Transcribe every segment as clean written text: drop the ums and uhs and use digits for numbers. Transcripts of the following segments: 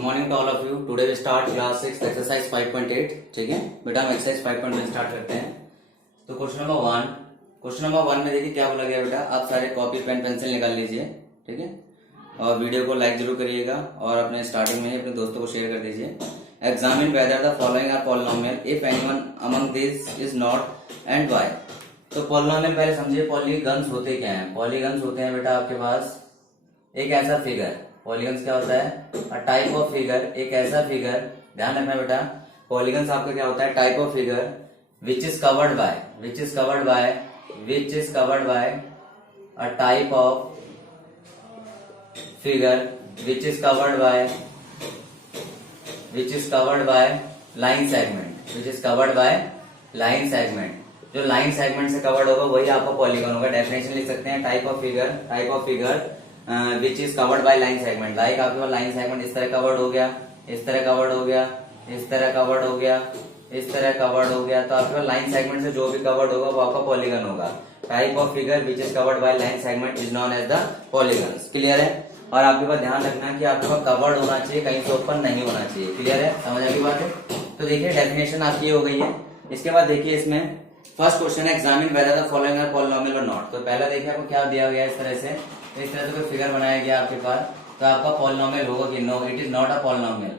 Morning to all of you. Today we start class 6 exercise 5.8। ठीक है बेटा, हम एक्सरसाइज 5.1 स्टार्ट करते हैं। तो क्वेश्चन नंबर वन में देखिए क्या बोला गया बेटा। आप सारे कॉपी पेन पेंसिल निकाल लीजिए, ठीक है, और वीडियो को लाइक जरूर करिएगा और अपने स्टार्टिंग में ही अपने दोस्तों को शेयर कर दीजिए। Examine whether the following are polynomial if anyone among this is not and why. तो पॉलिनोमियल पहले समझिए, पॉलीगन्स होते क्या हैं। पॉलीगन्स होते हैं बेटा आपके पास एक ऐसा फिगर। पॉलीगन्स क्या होता है? अ टाइप ऑफ फिगर, एक ऐसा फिगर। ध्यान रखना बेटा, पॉलीगन्स आपका क्या होता है? Type of figure which is covered bye a type of figure which is covered by line segment. जो लाइन सेगमेंट से कवर्ड होगा वही आपका पॉलीगन होगा। डेफिनेशन लिख सकते हैं, type of figure which is covered by line segment. Like आपके पास लाइन सेगमेंट इस तरह कवर्ड हो गया, इस तरह कवर्ड हो गया, इस तरह कवर्ड हो गया, इस तरह कवर्ड हो गया। तो आपके पास लाइन सेगमेंट से जो भी कवर्ड होगा वो आपका पॉलीगन होगा। Type of figure which is covered by line segment is known as the polygons. Clear है? और आपके पास ध्यान रखना कि आपके पास कवर्ड होना चाहिए, कहीं से ओपन नहीं होना चाहिए। क्लियर है? समझ आ गई बात है? तो देखिए डेफिनेशन आपकी हो गई है। इसके बाद देखिए इसमें फर्स्ट क्वेश्चन है examine whether the following are polynomial और नॉट। तो पहला देखिए आपको क्या दिया गया है, इस तरह से कोई फिगर बनाया गया आपके पास। तो आपका पॉलिनोमियल होगा कि no, it is not a polynomial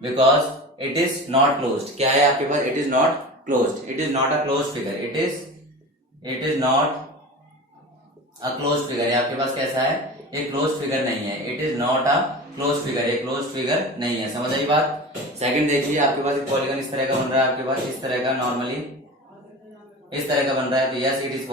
because it is not closed. क्या है आपके पास? It is not closed, it is not a closed figure, it is not a closed figure. आपके पास कैसा है? ये क्लोज्ड फिगर नहीं है, it is not a closed figure, ये क्लोज्ड फिगर नहीं है। समझ आई बात? सेकंड देखिए आपके पास एक पॉलीगन इस तरह का बन रहा है, आपके पास इस तरह का नॉर्मली इस तरह का बन रहा है। तो यस इट इज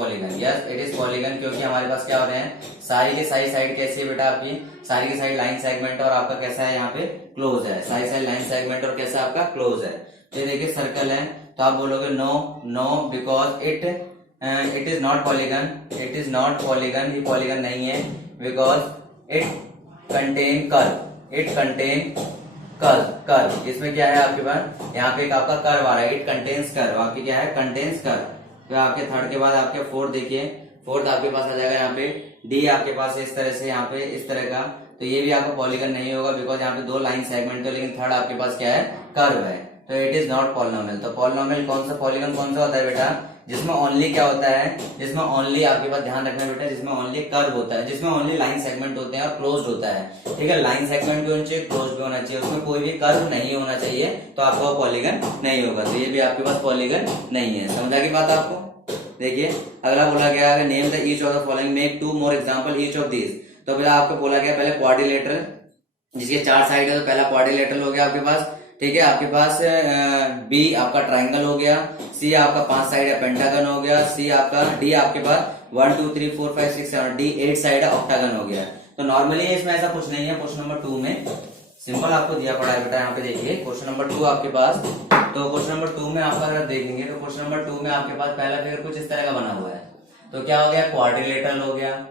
पॉलीगन, क्योंकि हमारे पास क्या हो रहे हैं, सारी की सारी साइड कैसी है बेटा आपकी? सारी की साइड लाइन सेगमेंट और आपका कैसा है यहाँ पे? क्लोज है। सारी साइड लाइन सेगमेंट और कैसा आपका? क्लोज है। ये देखिए सर्कल है, तो आप बोलोगे no because it is not polygon, ये पॉलीगन नहीं है बिकॉज इट कंटेन कर्व। इसमें क्या है आपके पास? यहाँ पे एक आपका कर्व आ रहा है, इट कंटेन्स कर्व। आपके क्या है? Contains curve. तो आपके थर्ड के बाद आपके फोर्थ देखिए, फोर्थ आपके पास आ जाएगा यहाँ पे डी आपके पास इस तरह से, यहाँ पे इस तरह का। तो ये भी आपका पॉलीगन नहीं होगा बिकॉज यहाँ पे दो लाइन सेगमेंट है, लेकिन थर्ड आपके पास क्या है? कर्व है। तो इट इज नॉट पॉलिनोमियल। तो पॉलिनोमियल कौन सा, पॉलीगन कौन सा होता है बेटा? जिसमें ओनली क्या होता है? जिसमें ओनली आपके पास ध्यान रखना बेटा, जिसमें ओनली कर्व होता है, जिसमें ओनली लाइन सेगमेंट होते हैं और क्लोज्ड होता है। ठीक है, लाइन सेगमेंट भी होना चाहिए, क्लोज भी होना चाहिए, उसमें कोई भी कर्व नहीं होना चाहिए, तो आपका पॉलीगन नहीं होगा। तो ये भी आपके पास पॉलीगन नहीं है। समझा की बात आपको? देखिए अगला बोला गया है name the each of the following, make 2 more example each of these. तो बेटा आपको बोला गया पहले क्वाड्रिलेटरल, जिसके 4 साइड है। तो पहला क्वाड्रिलेटरल हो गया आपके पास, ठीक है। आपके पास बी आपका ट्राइंगल हो गया, सी आपका 5 साइड है पेंटागन हो गया, सी आपका डी आपके पास 1 2 3 4 5 6 7 डी 8 साइड है ऑक्टागन हो गया। तो नॉर्मली इसमें ऐसा कुछ नहीं है। क्वेश्चन नंबर 2 में सिंपल आपको दिया पड़ा है बेटा। यहाँ पे देखिए क्वेश्चन नंबर 2 आपके पास। तो क्वेश्चन नंबर 2 में आपका अगर देखेंगे तो क्वेश्चन नंबर 2 में आपके पास पहला फिगर कुछ इस तरह का बना हुआ है। तो क्या हो गया? क्वाड्रिलेटरल हो गया।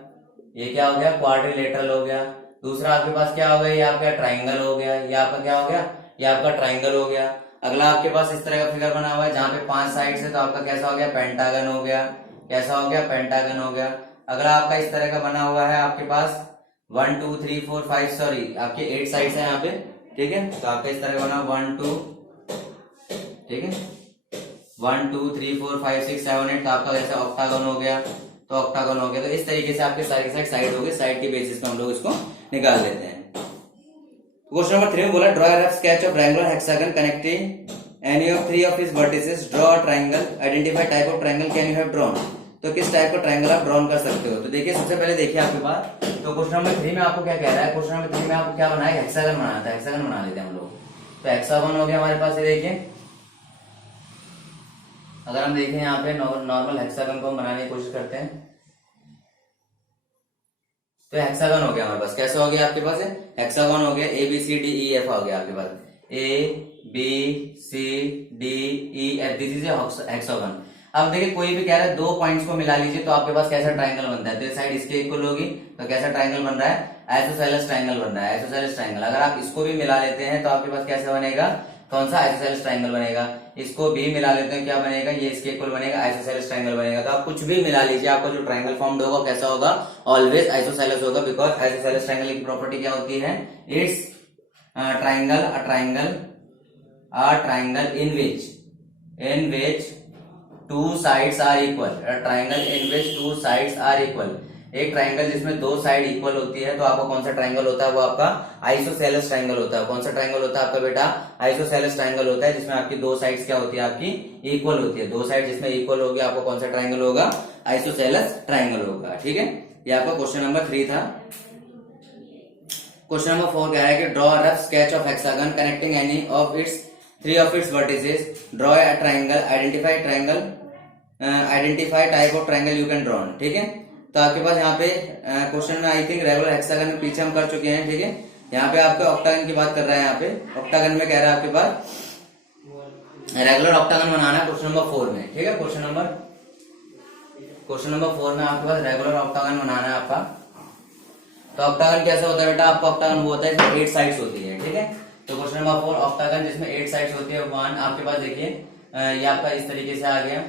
ये क्या हो गया? क्वाड्रिलेटरल हो गया। दूसरा आपके पास क्या हो गया? ये आपका ट्राइंगल हो गया। ये आपका क्या हो गया? ये आपका ट्राइंगल हो गया। अगला आपके पास इस तरह का फिगर बना हुआ है जहाँ पे 5 साइड से, तो आपका कैसा हो गया? पेंटागन हो गया। कैसा हो गया? पेंटागन हो गया। अगला आपका इस तरह का बना हुआ है आपके पास 1 2 3 4 5 सॉरी आपके 8 साइड है यहाँ पे, ठीक है। तो आपका इस तरह का बना 1 2, ठीक है, 1 2 3 4 5 6 7 8। तो आपका जैसे ऑक्टागन हो गया, तो ऑक्टागन हो गया। तो इस तरीके से आपके साइड हो गए, साइड के बेसिस पे हम लोग इसको निकाल लेते हैं। क्वेश्चन नंबर 3 में बोला draw a rough sketch of triangular hexagon connecting any of 3 of its vertices, draw a triangle, identify type of triangle can you have drawn. तो किस टाइप का ट्रायंगल आप ड्रॉन कर सकते हो? तो देखिए सबसे पहले देखिए आपके पास, तो क्वेश्चन नंबर 3 में आपको क्या कह रहा है? क्वेश्चन नंबर 3 में आपको क्या बनाना है? हेक्सागन बनाना था। हेक्सागन बना लेते हैं हम लोग। तो हेक्सागन हो गया हमारे पास। ये देखिए अगर हम देखें यहाँ पे नॉर्मल हेक्सागन को हम बनाने की कोशिश करते हैं, तो हेक्सागन हो गया हमारे पास। कैसा हो गया आपके पास? हेक्सागन हो गया। A B C D E F हो गया आपके पास, A B C D E F, this is hexagon. अब देखिए कोई भी कह रहा है 2 पॉइंट्स को मिला लीजिए तो आपके पास कैसा ट्राइंगल बनता है? तो ये साइड इसके इक्वल होगी, तो कैसा ट्राइंगल बन रहा है? आइसोसेलेस ट्राइंगल बन रहा है, आइसोसेलेस ट्राइंगल। अगर आप इसको भी मिला लेते हैं तो आपके पास कैसा बनेगा? कौन सा? आइसोसेलेस ट्राइंगल बनेगा। इसको भी मिला लेते हैं, क्या बनेगा? ये इसके इक्वल बनेगा, आइसोसेलेस ट्राइंगल बनेगा। तो आप कुछ भी मिला लीजिए, आपका जो ट्राइंगल फॉर्म्ड होगा कैसा होगा? ऑलवेज आइसोसेलेस होगा, बिकॉज आइसोसेलेस ट्राइंगल की प्रॉपर्टी क्या होती है? It's triangle in which two sides are equal, triangle in which two sides are equal, एक ट्राइंगल जिसमें दो साइड इक्वल होती है तो आपका कौन सा ट्राइंगल होता है, वो आपका आइसोसेलेस ट्राइंगल होता है। कौन सा ट्राइंगल होता है आपका बेटा, आइसोसेलेस ट्राइंगल होता है, जिसमें आपकी दो साइड्स क्या होती है, आपकी इक्वल होती है। दो साइड जिसमें इक्वल होगी आपको कौन सा ट्राइंगल होगा, आइसोसेलेस ट्राइंगल होगा। ठीक है, ये आपका क्वेश्चन नंबर 3 था। क्वेश्चन नंबर 4 कह रहा है कि draw a rough sketch of hexagon connecting any of its 3 of its vertices, draw a triangle, identify type of triangle you can draw. ठीक है, तो आपके पास यहाँ पे क्वेश्चन में आई थिंक रेगुलर हेक्सागन में पीछे हम कर चुके हैं। ठीक है, यहाँ पे आपके ऑक्टागन की बात कर रहा है। यहाँ पे ऑक्टागन में कह रहा है आपके पास रेगुलर ऑक्टागन बनाना है क्वेश्चन नंबर 4 में। ठीक है, क्वेश्चन नंबर 4 में आपके पास रेगुलर ऑक्टागन बनाना है आपका। तो ऑक्टागन कैसा होता है बेटा, आपका ऑक्टागन वो होता है जिसमें 8 साइड्स होती है। ठीक है, तो क्वेश्चन नंबर 4 ऑक्टागन जिसमें 8 साइड्स होती है। 1 आपके पास देखिए ये आपका इस तरीके से आ गया।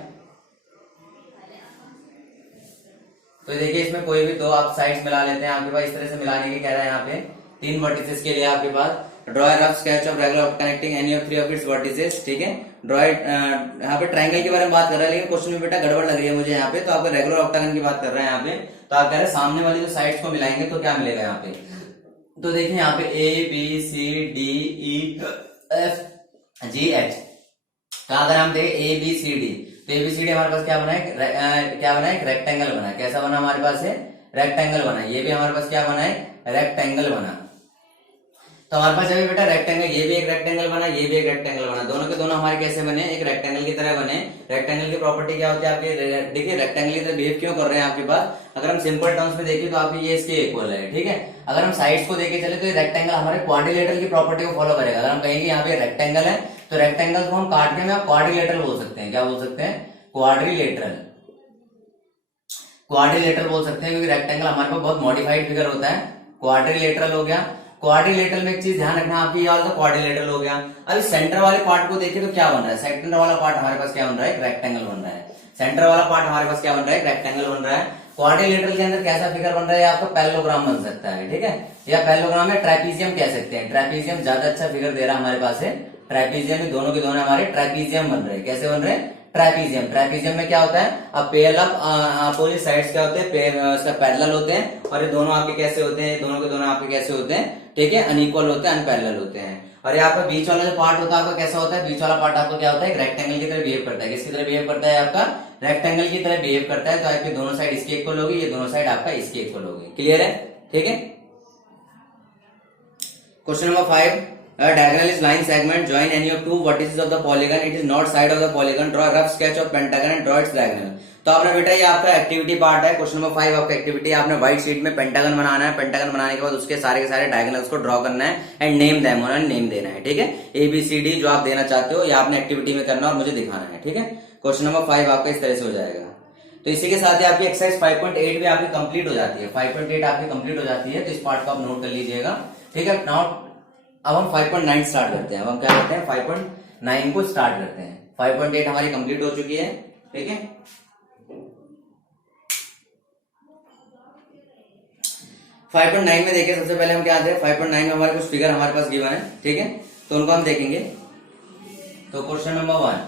तो देखिए इसमें कोई भी दो आप साइड्स मिला लेते हैं। आपके पास इस तरह से मिलाने की कह रहा है। यहाँ पे 3 वर्टिसेस के लिए आपके पास draw a rough sketch of regular connecting any of 3 of its vertices. ठीक है, ड्रॉ यहाँ पे ट्राइंगल के बारे में बात कर रहा है, लेकिन क्वेश्चन में बेटा गड़बड़ लग रही है मुझे यहाँ पे। तो आपको रेगुलर ऑक्टागन की बात कर रहे हैं यहाँ पे। तो आप कह रहे हैं सामने वाली जो साइड्स को मिलाएंगे तो क्या मिलेगा यहाँ पे। तो देखिए यहाँ पे A B C D E F G H, तो अगर हम देखें A B C D, तो ABCD हमारे पास क्या बना है, एक रेक्टेंगल बना है। कैसा बना हमारे पास है, रेक्टेंगल बना। ये भी हमारे पास क्या बना है, रेक्टेंगल बना। तो हमारे पास अभी बेटा रेक्टेंगल, ये भी एक रेक्टेंगल बना, ये भी एक रेक्टेंगल बना। दोनों के दोनों हमारे कैसे बने, एक रेक्टेंगल की तरह बने। रेक्टेंगल की प्रॉपर्टी क्या होती है आपके, देखिए रेक्टेंगल की तरह बिहेव क्यों कर रहे हैं आपके पास। अगर हम सिंपल टर्म्स में देखें तो आपके ये इसके इक्वल है। ठीक है, अगर हम साइड्स को देखे चले तो ये रेक्टेंगल हमारे क्वाड्रिलेटरल की प्रॉपर्टी को फॉलो करेगा। अगर हम कहेंगे यहाँ पे रेक्टेंगल है तो रेक्टेंगल को हम काट के में क्वाड्रिलेटरल बोल सकते हैं। क्या बोल सकते हैं, क्वाड्रिलेटरल बोल सकते हैं, क्योंकि रेक्टेंगल हमारे पास बहुत मॉडिफाइड फिगर होता है। क्वाड्रिलेटरल हो गया। क्वाड्रिलेटरल में एक चीज ध्यान रखना आपकी, ये वाला तो क्वाड्रिलेटरल हो गया। अभी सेंटर वाले पार्ट को देखिए तो क्या बन रहा है, सेंटर वाला पार्ट हमारे पास क्या बन रहा है, एक रेक्टेंगल बन रहा है। सेंटर वाला पार्ट हमारे पास क्या बन रहा है, एक रेक्टेंगल बन रहा है। क्वाड्रिलेटरल के अंदर कैसा फिगर बन रहा है, आपका पैरेललोग्राम बन सकता है। ठीक है, या पैरेललोग्राम में ट्रेपीजियम कह सकते हैं। ट्रेपीजियम ज्यादा अच्छा फिगर दे रहा है हमारे पास है। ट्रेपीजियम दोनों के दोनों हमारे ट्रेपीजियम बन रहे हैं। कैसे बन रहे हैं, ट्रेपीजियम। ट्रेपीजियम में क्या होता है, अब पेयर ऑफ अपोजिट साइड्स क्या होते हैं, पैरेलल होते हैं। और ये दोनों आपके कैसे होते हैं, दोनों के दोनों आपके कैसे होते हैं, ठीक है, अनइक्वल होते हैं, अनपैरेलल होते हैं। और यहाँ पर बीच वाला जो पार्ट होता है आपका कैसा होता है, बीच वाला पार्ट आपका क्या होता है, एक रेक्टेंगल की तरह बिहेव करता है। किसकी तरह बिहेव करता है, आपका रेक्टेंगल की तरह बिहेव करता है। तो आपकी दोनों साइड इसके इक्वल होगी, ये दोनों साइड आपका इसके इक्वल होगी। क्लियर है, ठीक है। Question number 5, a diagonal is line segment join any of two vertices of the polygon, it is not side of the polygon, draw a rough sketch of pentagon and draw its diagonal। तो आपने बेटा ये आपका activity part है। Question number 5 आपका activity, आपने white sheet में pentagon बनाना है। पेंटागन बनाने के बाद उसके सारे के सारे डायगोनल्स को ड्रॉ करना है एंड नेम देम, और नेम देना है। ठीक है, ABCD जो आप देना चाहते हो ये आपने एक्टिविटी में करना और मुझे दिखाना है। ठीक है, क्वेश्चन नंबर 5 आपका इस तरह से हो जाएगा। तो इसी के साथ ही आपकी एक्सरसाइज 5.8 भी आपकी कंप्लीट हो जाती है। 5.8 आपकी कंप्लीट हो जाती है, तो इस पार्ट को आप नोट कर लीजिएगा। ठीक है, नाउ अब हम 5.9 स्टार्ट करते हैं। अब हम क्या करते हैं, 5.9 को स्टार्ट करते हैं। 5.8 हमारी कंप्लीट हो चुकी है। ठीक है, 5.9 में देखिए सबसे पहले हम क्या आते हैं, 5.9 में हमारे कुछ फिगर हमारे पास गिवन है। ठीक है, तो उनको हम देखेंगे। तो क्वेश्चन नंबर 1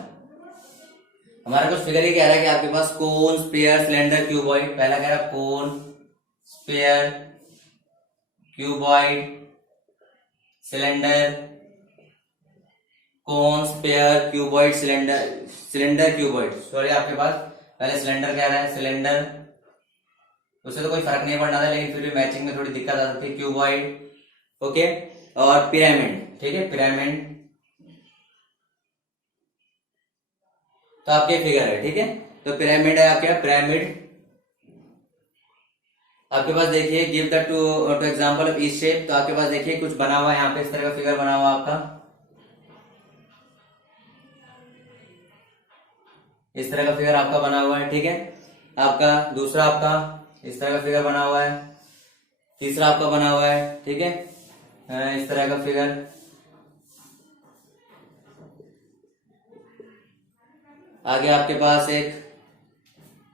हमारा कुछ फिगर ही कह रहा है कि आपके पास कोन, स्फीयर, सिलेंडर, क्यूबॉइड। पहला कह रहा है cone, sphere, cuboid, cylinder, cone, sphere, cuboid, cylinder, cuboid. Sorry, आपके पास पहले सिलेंडर कह रहा है, सिलेंडर, उससे तो कोई फर्क नहीं पड़ना था, लेकिन फिर भी मैचिंग में थोड़ी दिक्कत आ सकती है। क्यूबॉइड, ओके, और पिरामिड। ठीक है, पिरामिड, तो आपके फिगर है। ठीक है, तो पिरामिड है आपके, पिरामिड आपके पास देखिए give the two example of each shape. तो आपके पास देखिए कुछ बना हुआ है यहाँ पे, इस तरह का फिगर बना हुआ आपका, इस तरह का फिगर आपका बना हुआ है। ठीक है, आपका दूसरा आपका इस तरह का फिगर बना हुआ है, तीसरा आपका बना हुआ है। ठीक है, इस तरह का फिगर, आगे आपके पास एक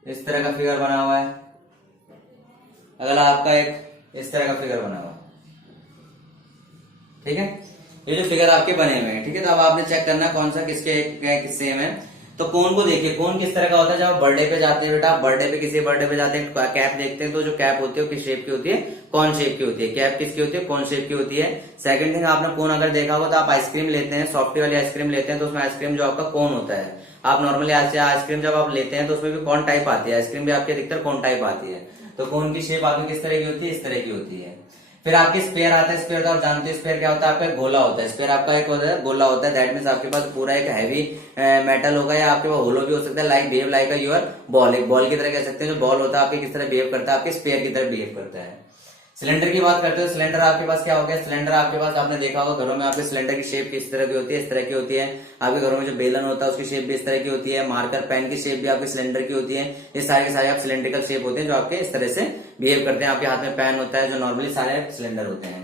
इस तरह का फिगर बना हुआ है, अगला आपका एक इस तरह का फिगर बना हुआ है। ठीक है, ये जो फिगर आपके बने हुए हैं, ठीक है। तो अब आपने चेक करना है कौन सा किसके सेम है। तो कोन को देखिए, कोन किस तरह का होता है। जब आप बर्थडे पे जाते हैं बेटा, आप बर्थडे पे किसी बर्थडे पे जाते हैं, कैप देखते हैं, तो जो कैप होती है वो किस शेप की होती है, कौन शेप की होती है। कैप किसकी होती है, कौन शेप की होती है। सेकंड थिंग, आपने कोन अगर देखा होगा तो आप आइसक्रीम लेते हैं, सॉफ्टी वाली आइसक्रीम लेते हैं, तो उसमें आइसक्रीम जो आपका कोन होता है। आप नॉर्मली आइसक्रीम जब आप लेते हैं तो उसमें भी कौन टाइप आती है, आइसक्रीम भी आपकी अधिकतर कौन टाइप आती है। तो कोन की शेप आपकी किस तरह की होती है, इस तरह की होती है। फिर आपके स्पेयर आता है। स्पेयर तो आप जानते हैं स्पेयर क्या होता है, आपका एक गोला होता है। स्पेयर आपका एक होता है गोला होता है। दैट मीन्स आपके पास पूरा एक हैवी मेटल होगा, या आपके पास होलो भी हो सकता है, like behave like your ball. एक बॉल की तरह कह सकते हैं। जो बॉल होता है आपके किस तरह बिहेव करता है, आपके स्पेयर की तरह बिहेव करता है। सिलेंडर की बात करते हो, सिलेंडर आपके पास क्या हो गया, सिलेंडर आपके पास आपने देखा होगा घरों में आपके सिलेंडर की शेप किस तरह की होती है, इस तरह की होती है। आपके घरों में जो बेलन होता है उसकी शेप भी इस तरह की होती है। मार्कर पेन की शेप भी आपके सिलेंडर की होती है। ये सारे के सारे आप सिलेंड्रिकल शेप होते हैं जो आपके इस तरह से बिहेव करते हैं। आपके हाथ में पेन होता है, जो नॉर्मली सारे सिलेंडर होते हैं।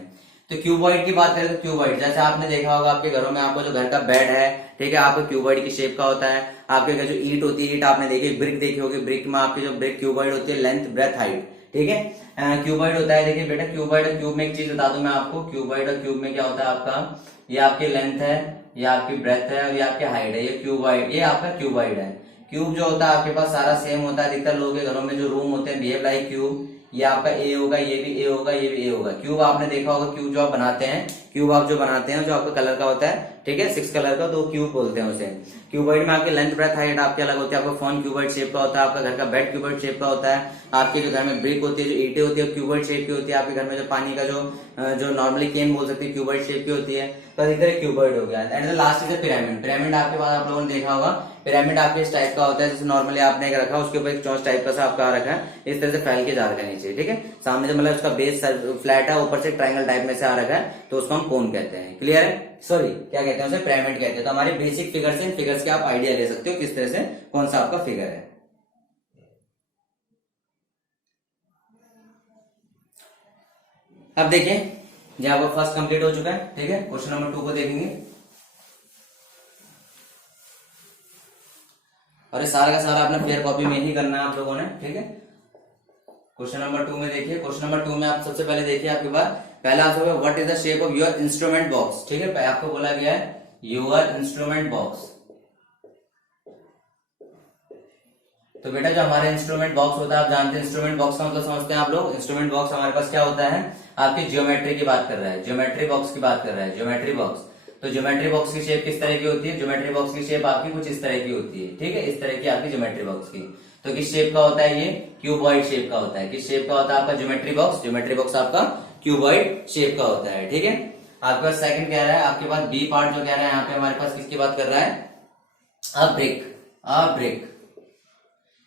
तो क्यूबॉइड की बात करें तो क्यूबॉइड जैसे आपने देखा होगा आपके घरों में आपको जो घर का बेड है, ठीक है, आपको क्यूबॉइड की शेप का होता है। आपके घर जो ईंट होती है, ईंट आपने देखी, ब्रिक देखी होगी, ब्रिक में आपकी जो ब्रिक क्यूबॉइड होती है, लेंथ ब्रेथ हाइट, ठीक है। क्यूबॉइड होता है। देखिए बेटा, क्यूबॉइड और क्यूब में एक चीज बता दूं मैं आपको, क्यूबॉइड और क्यूब में क्या होता है आपका, ये आपकी लेंथ है, ये आपकी ब्रेथ है और ये आपकी हाइट है। ये क्यूबॉइड, ये आपका क्यूबॉइड है। क्यूब जो होता है आपके पास सारा सेम होता है। अधिकतर लोगों के घरों में जो रूम होते हैं बिहेव लाइक क्यूब। ये आपका ए होगा, ये भी ए होगा, ये भी ए होगा। क्यूब आपने देखा होगा, क्यूब जो आप बनाते हैं, क्यूब आप जो बनाते हैं जो आपका कलर का होता है, ठीक है, 6 कलर का, तो क्यूब बोलते हैं उसे। क्यूबॉइड में आपकी लेंथ ब्रेथ हाइट आपकी अलग होती है। आपका फोन क्यूबॉइड शेप का होता है, आपका घर का बेड क्यूबॉइड शेप का होता है। आपके जो घर में ब्रिक होती है, जो ईंटें होती है, क्यूबॉइड शेप की होती है। आपके घर में जो पानी का जो नॉर्मली केन बोल सकते हैं, क्यूबॉइड शेप की होती है। तो अधिकतर क्यूबॉइड हो गया। And the last is pyramid. Pyramid आपके पास आप लोगों ने देखा होगा, पिरामिड आपके इस टाइप का होता है। जैसे नॉर्मली आपने एक रखा, उसके ऊपर एक चौंच टाइप का सा आपका रखा है, इस तरह से फैल के जा रखा है नीचे, ठीक है। सामने जो मतलब उसका बेस फ्लैट है, ऊपर से ट्रायंगल टाइप में से आ रखा है, तो उसको हम कोन कहते हैं। क्लियर है, सॉरी क्या कहते हैं उसे, पिरामिड कहते हैं। तो हमारे बेसिक फिगर से, इन फिगर्स के आप आइडिया ले सकते हो किस तरह से कौन सा आपका फिगर है। अब देखिए, ये आपका फर्स्ट कंप्लीट हो चुका है, ठीक है। क्वेश्चन नंबर 2 को देखेंगे, और ये सारा का सारा अपना फेयर कॉपी में ही करना है आप लोगों ने, ठीक है। क्वेश्चन नंबर 2 में देखिए, क्वेश्चन नंबर 2 में आप सबसे पहले देखिए आपके पास पहला आंसर है what is the shape of your instrument box, ठीक है। आपको बोला गया है योर इंस्ट्रूमेंट बॉक्स। तो बेटा जो हमारे इंस्ट्रूमेंट बॉक्स होता है, आप जानते हैं इंस्ट्रूमेंट बॉक्स का मतलब समझते हैं आप लोग। इंस्ट्रूमेंट बॉक्स हमारे पास क्या होता है, आपकी ज्योमेट्री की बात कर रहा है, ज्योमेट्री बॉक्स की बात कर रहा है, ज्योमेट्री बॉक्स। तो ज्योमेट्री बॉक्स की शेप किस तरह की होती है, ज्योमेट्री बॉक्स की शेप आपकी कुछ इस तरह की होती है, ठीक है, इस तरह की आपकी ज्योमेट्री बॉक्स की। तो किस शेप का होता है, ये क्यूबॉइड शेप का होता है। किस शेप का होता है आपका ज्योमेट्री बॉक्स, ज्योमेट्री बॉक्स आपका क्यूबॉइड शेप का होता है, ठीक है। आपके पास सेकंड कह रहा है, आपके पास बी पार्ट जो कह रहा है यहाँ पे हमारे पास किसकी बात कर रहा है, अ ब्रिक, अ ब्रिक,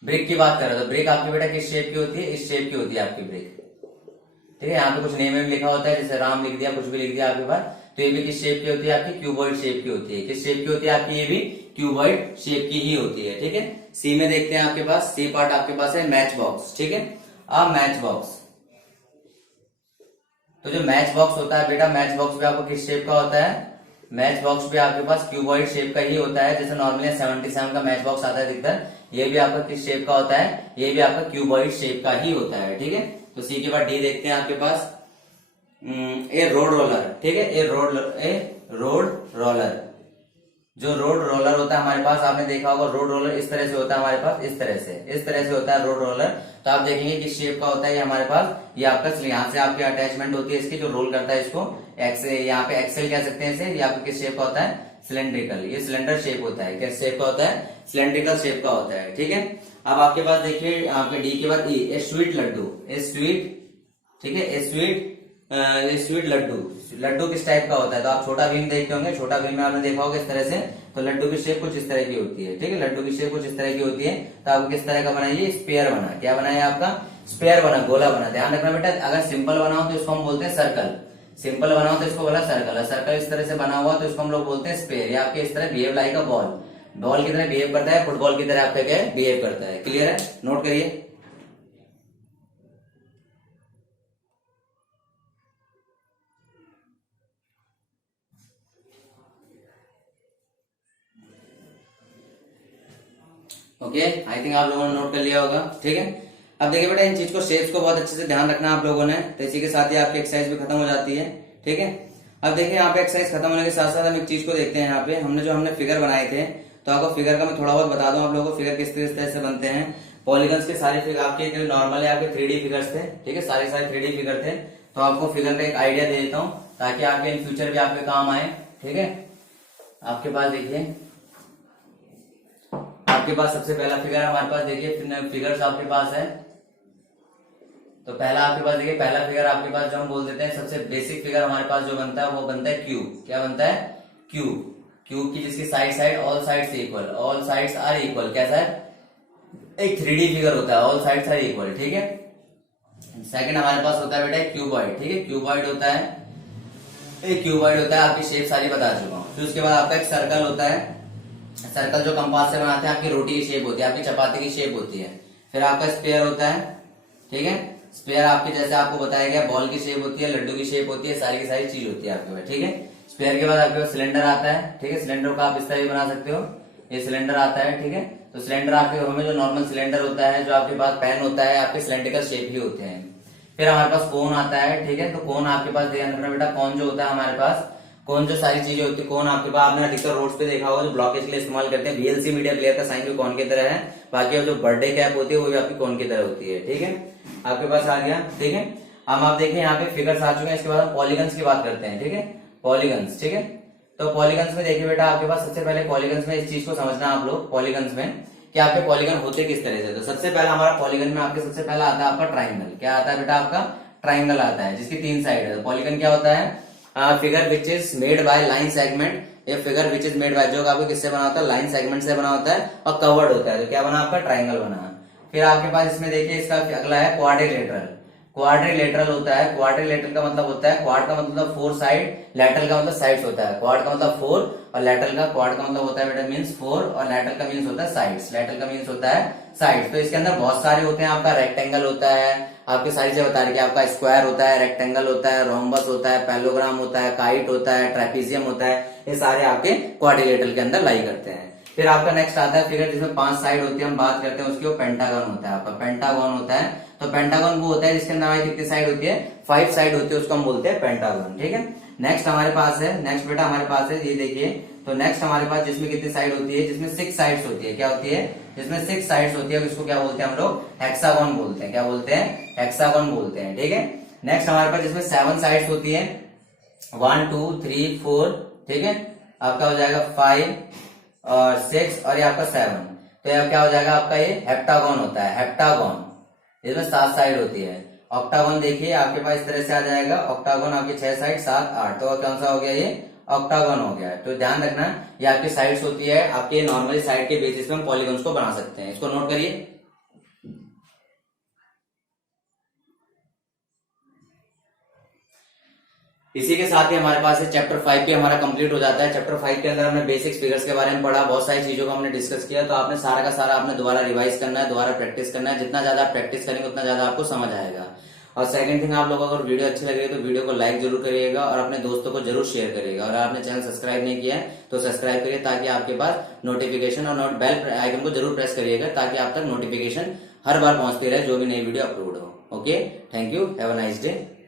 ब्रिक की बात कर रहा है। तो ब्रिक आपकी बेटा किस शेप की होती है, इस शेप की होती है आपकी ब्रिक, ठीक है। यहाँ पे कुछ नेम में लिखा होता है, जैसे राम लिख दिया, कुछ भी लिख दिया आपके पास, तो ये भी किस शेप की होती है आपकी, क्यूबॉइड शेप की होती है। किस शेप की होती है आपकी, ये भी क्यूबॉइड शेप की ही होती है, ठीक है। सी में देखते हैं आपके पास, सी पार्ट आपके पास है मैच बॉक्स, ठीक है, अ मैच बॉक्स। तो जो मैच बॉक्स होता है बेटा, मैच बॉक्स भी आपको किस शेप का होता है, मैच बॉक्स भी आपके पास क्यूबॉइड शेप का ही होता है। जैसे नॉर्मली 77 का मैच बॉक्स आता है अधिकतर, ये भी आपका किस शेप का होता है, ये भी आपका क्यूबॉइड शेप का ही होता है, ठीक है। तो सी के बाद डी देखते हैं आपके पास, ए रोड रोलर, ठीक है, ए रोड रोलर। जो रोड रोलर होता है हमारे पास, आपने देखा होगा रोड रोलर इस तरह से होता है हमारे पास, इस तरह से होता है रोड रोलर। तो आप देखेंगे किस शेप का होता है ये हमारे पास, ये आपका यहाँ से आपकी अटैचमेंट होती है इसकी, जो रोल करता है इसको यहाँ पे एक्सेल कह सकते हैं इसे। ये आपका किस शेप का होता है, सिलेंड्रिकल, ये सिलेंडर शेप होता है। किस शेप का होता है, सिलेंड्रिकल शेप का होता है, ठीक है। अब आपके पास देखिए आपके डी के बाद a sweet laddu, a sweet, ठीक है, ए स्वीट लड्डू। लड्डू किस टाइप का होता है, तो आप छोटा भीम देखते होंगे, छोटा भीम में आपने देखा होगा इस तरह से। तो लड्डू की शेप कुछ इस तरह की होती है, ठीक है, लड्डू की शेप कुछ इस तरह की होती है। तो आपको किस तरह का बना, ये स्पेयर बना, क्या बना है आपका, स्पेयर बना, गोला बना। ध्यान रखना बेटा, अगर सिंपल बनाओ तो इसको हम बोलते हैं सर्कल, सिंपल बनाओ तो इसको बोला सर्कल, सर्कल इस तरह से बना हुआ तो इसको हम लोग बोलते हैं स्पेयर। ये आपके इस तरह behave like a ball, ball की तरह बिहेव करता है, फुटबॉल की तरह आपका क्या बिहेव करता है। क्लियर है, नोट करिए। ओके, आई थिंक आप लोगों ने नोट कर लिया होगा, ठीक है। अब देखिए बेटा, इन चीज को शेप्स को बहुत अच्छे से ध्यान रखना आप लोगों ने। तो इसी के साथ ही आपकी एक्सरसाइज भी खत्म हो जाती है, ठीक है। अब देखिए यहाँ पे एक्सरसाइज खत्म होने के साथ साथ हम एक चीज को देखते हैं। यहाँ पे हमने फिगर बनाए थे, तो आपको फिगर का मैं थोड़ा बहुत बता दूं आप लोगों को फिगर किस तरह से बनते हैं। पॉलीगन्स के सारे फिगर आपके जो नॉर्मल है आपके 3D फिगर्स थे, ठीक है, सारे 3D फिगर थे। तो आपको फिगर का एक आइडिया दे देता हूँ ताकि आपके इन फ्यूचर भी आपके काम आए, ठीक है। आपके पास देखिए, आपके पास सबसे पहला फिगर हमारे पास देखिए फिगर्स आपके पास है। तो पहला आपके पास देखिए, पहला फिगर आपके पास जो हम बोल देते हैं सबसे बेसिक फिगर हमारे पास जो बनता है वो बनता है क्यूब। क्या बनता है? क्यूब। क्यूब की जिसकी side all sides equal, all sides are equal. कैसा है? एक 3D फिगर होता है, ऑल साइड्स आर इक्वल, ठीक है। सेकंड हमारे पास होता है बेटा क्यूबॉइड, ठीक है। क्यूबॉइड होता है, एक क्यूबॉइड होता है, आपकी शेप सारी बता चुका हूँ। फिर उसके बाद आपका एक सर्कल होता है, सर्कल जो कंपास से बनाते हैं, आपकी रोटी की शेप होती है, आपकी चपाती की शेप होती है। फिर आपका स्पेयर होता है, ठीक है। स्पेयर आपके जैसे आपको बताया गया बॉल की शेप होती है, लड्डू की शेप होती है, सारी की सारी चीज होती है आपके पास, ठीक है। स्पेयर के बाद आपके पास सिलेंडर आता है, ठीक है। सिलेंडर को आप इस तरह भी बना सकते हो, ये सिलेंडर आता है, ठीक है। तो सिलेंडर आपके घरों में जो नॉर्मल सिलेंडर होता है, जो आपके पास पैन होता है, आपके सिलेंड्रिकल शेप ही होते हैं। फिर हमारे पास कोन आता है, ठीक है। तो कोन आपके पास ध्यान रखना बेटा, कोन जो होता है हमारे पास, कोन जो सारी चीजें होती है, कोन आपके पास आपने अधिकतर रोड्स पे देखा होगा जो ब्लॉकेज के लिए इस्तेमाल करते हैं। VLC मीडिया प्लेयर का साइन भी कोन की तरह है, बाकी जो बर्थडे कैप होती है वो भी आपकी कोन की तरह होती है, ठीक है। आपके पास आ गया, ठीक है। हम आप देखें यहाँ पे फिगर्स आ चुके हैं। इसके बाद हम पॉलीगन्स की बात करते हैं, ठीक है। पॉलीगन्स, ठीक है। तो पॉलीगन्स में देखिए बेटा, आपके पास सबसे पहले पॉलीगन्स में इस चीज को समझना आप लोग, पॉलीगन्स में कि आपके पॉलीगन होते किस तरह से। तो सबसे पहला हमारा पॉलीगन में आपके सबसे पहला आता है आपका ट्राइंगल। क्या आता है बेटा? आपका ट्राइंगल आता है जिसकी 3 साइड है। पॉलीगन क्या होता है? Figure which is made by line segment, ये figure which is made by, जो आपको किससे बना होता है? लाइन सेगमेंट से बना होता है और कवर्ड होता है। तो क्या बना? आपका ट्राइंगल बना। फिर आपके पास इसमें देखिए, इसका अगला है क्वाड्रिलेटरल। क्वाड्रिलेटरल होता है, क्वाड्रिलेटरल का मतलब होता है, क्वाड का मतलब 4 साइड, लेटरल का मतलब साइड्स होता है। क्वाड का मतलब 4 और लेटरल का, क्वाड का मतलब होता है बेटा मींस 4 और लेटरल का मींस होता है साइड्स, लेटरल का मींस होता है साइड्स। तो इसके अंदर बहुत सारे होते हैं। आपका रेक्टेंगल होता है, आपके सारी चीजें बता रही है, आपका स्क्वायर होता है, रेक्टेंगल होता है, रोम्बस होता है, पैलोग्राम होता है, काइट होता है, ट्रेपीजियम होता है। ये सारे आपके क्वाड्रिलेटरल के अंदर लाई करते हैं। फिर आपका नेक्स्ट आता है फिगर जिसमें 5 साइड होती है, हम बात करते हैं उसकी, वो पेंटागन होता है। आपका पेंटागन होता है, तो पेंटागन वो होता है जिसके अंदर कितनी साइड होती है? 5 साइड होती है, उसको हम बोलते हैं पेंटागन, ठीक है। नेक्स्ट हमारे पास है, नेक्स्ट बेटा हमारे पास है, ये देखिए। तो नेक्स्ट हमारे पास जिसमें कितनी साइड होती है? जिसमें 6 साइड्स होती है। क्या होती है? जिसमें 6 साइड्स होती है, उसको क्या बोलते हैं हम लोग? हेक्सागोन बोलते हैं। क्या बोलते हैं? हेक्सागोन बोलते हैं, ठीक है। नेक्स्ट हमारे पास जिसमें 7 साइड्स होती है, 1 2 3 4, ठीक है। आपका हो जाएगा 5 और 6 और ये आपका 7। तो ये क्या हो जाएगा? आपका ये हेप्टागोन होता है, हेप्टागोन। इसमें 7 साइड होती है। ऑक्टागोन देखिए आपके पास इस तरह से आ जाएगा, ऑक्टागोन आपके 6 साइड 7 8, तो कौन सा हो गया? ये ऑक्टागोन हो गया। तो ध्यान रखना, ये आपकी साइड्स होती है, आपके नॉर्मली साइड के बेसिस पे हम पॉलीगन्स को बना सकते हैं। इसको नोट करिए। इसी के साथ ही हमारे पास चैप्टर 5 भी हमारा कंप्लीट हो जाता है। चैप्टर 5 के अंदर हमने बेसिक्स फिगर्स के बारे में पढ़ा, बहुत सारी चीजों को हमने डिस्कस किया। तो आपने सारा का सारा आपने दोबारा रिवाइज करना है, दोबारा प्रैक्टिस करना है। जितना ज्यादा आप प्रैक्टिस करेंगे उतना ज्यादा आपको समझ आएगा। और सेकंड थिंग, आप लोगों को अगर वीडियो अच्छी लग रही है तो वीडियो को लाइक जरूर करिएगा और अपने दोस्तों को जरूर शेयर करिएगा। और आपने चैनल सब्सक्राइब नहीं किया है तो सब्सक्राइब करिए, ताकि आपके पास नोटिफिकेशन और बेल आइकन को जरूर प्रेस करिएगा, ताकि आप तक नोटिफिकेशन हर बार पहुंचती रहे जो भी नई वीडियो अपलोड हो। Okay, thank you, have a nice day.